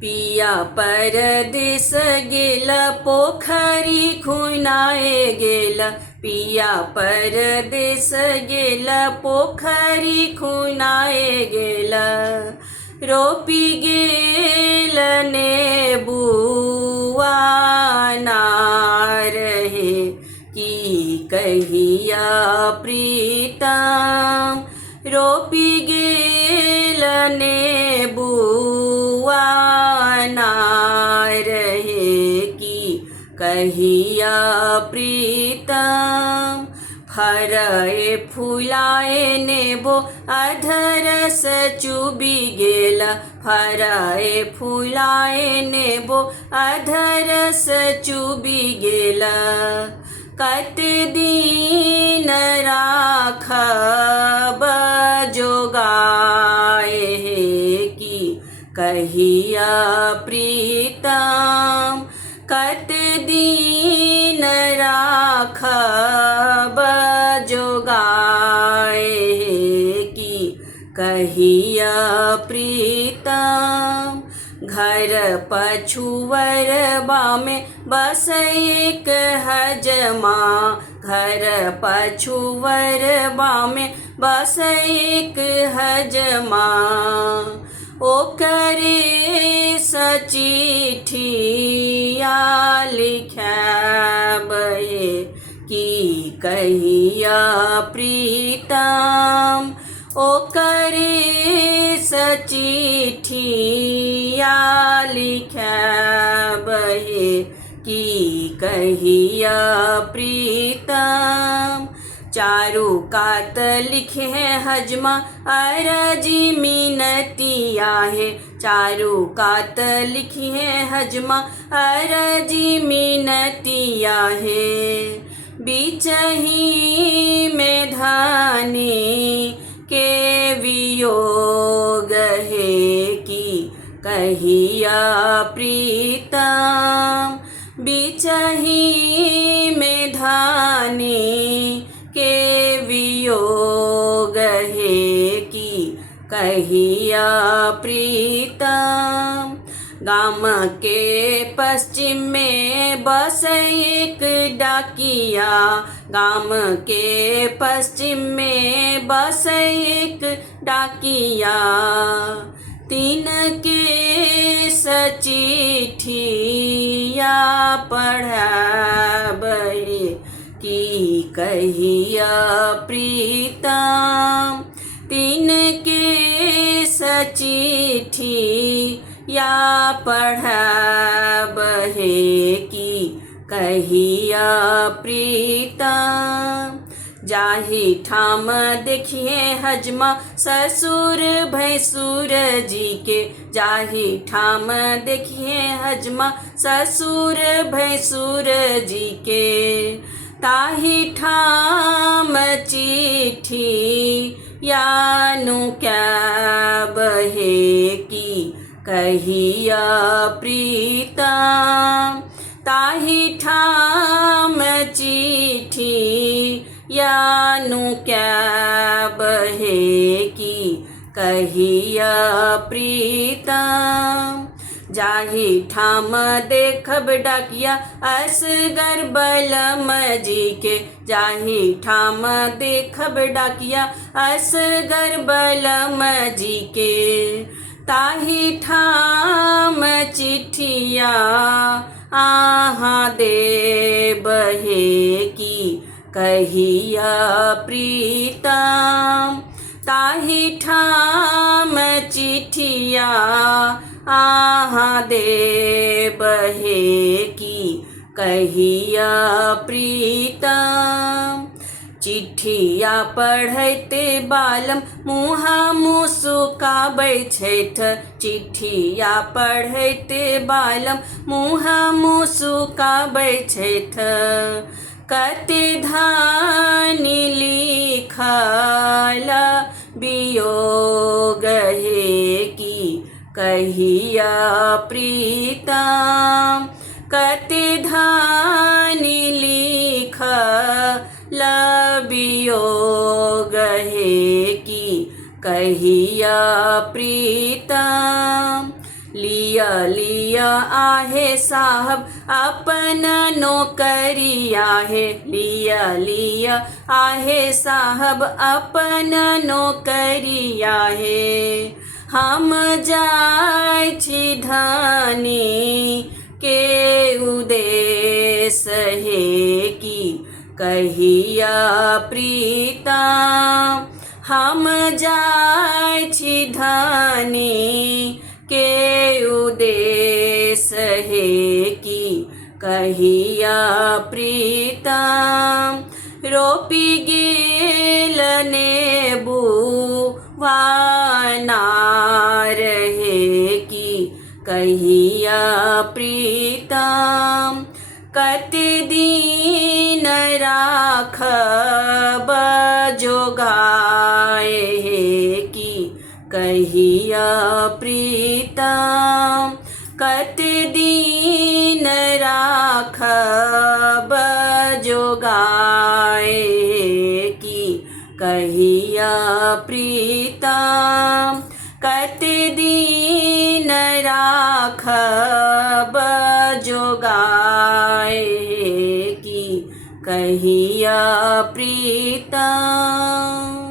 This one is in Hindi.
पिया परदेस गेला पोखरी खुनाए गेला। पिया परदेस गेला पोखरी खुनाए गेला। रोपी गेल ने बुआ ना रहे की कहिया प्रीतम। रोपी गेल ने बुआ ना रहे की कहिया प्रीतम। फरए फुलाए नेबो अधरस चुबी गेला। फरए फुलाए नेबो अधरस चुबी गेला। कत दिन राखब जोगाए की कहिया प्रीतम। कत दिन राखब जोगाए की कहिया प्रीतम। घर पछुअरबा में बस एक हजमा। घर पछुअरबा में बस एक हजमा। ओकरे चिट्ठिया लिखब की कहिया प्रीतम। ओकरे चिट्ठिया लिखब की कहिया प्रीतम। चारू कात लिखे हजमा अरजी मिनतिया है। चारू कात लिखी है हजमा अरजी मिनतिया है। बीचही में धानी के वियोग है की कहिया प्रीतम। बीचही में धानी के वियोग है की कहिया प्रीतम। गाम के पश्चिम में बस एक डाकिया। गाम के पश्चिम में बस एक डाकिया। तीन के चिट्ठिया पढ़ब की कहिया प्रीतम। तीन के चिट्ठिया पढ़ब की कहिया प्रीतम। जाहि ठाम देखिए हजमा ससुर भैंसुर जी के। जाहि ठाम देखिए हजमा ससुर भैंसुर जी के। ताहि ठाम चिट्ठी यानु कैब की कहिया प्रीतम। ताहि ठाम चिट्ठी यानु कैब की कहिया प्रीतम। जाहि ठाम देखब डाकिया असगर बलम जी के। जाहि ठाम देखब डाकिया असगर बलम जी के। ताहि ठाम चिट्ठिया आहा देब की कहिया प्रीतम। ताहि ठाम चिट्ठिया आहा देब की कहिया प्रीतम। चिट्ठिया पढ़ते बालम मुहा मुसुकाबै छैठ। चिट्ठिया पढ़ते बालम मुहा मुसुकाबै छैठ। कते धानी लिखल वियोग की कहिया प्रीतम। कते धानी लिखल वियोग की कहिया प्रीतम। लिया लिया आहे साहब अपन नौकरिया है, लिया लिया आहे साहब अपन नौकरिया है। हम जाय छी धनी के उदेश है कि कहिया प्रीतम। हम जाय छी धनी के उदेश है कि कहिया प्रीतम। रोपी गेल नेबू वानार है कि कहिया प्रीतम। कते दिन राखब जोगाए है कि कहिया प्रीतम। कते दिन राखब जोगाए कि कहिया प्रीतम। कते दिन राखब जोगाए कि कहिया प्रीतम।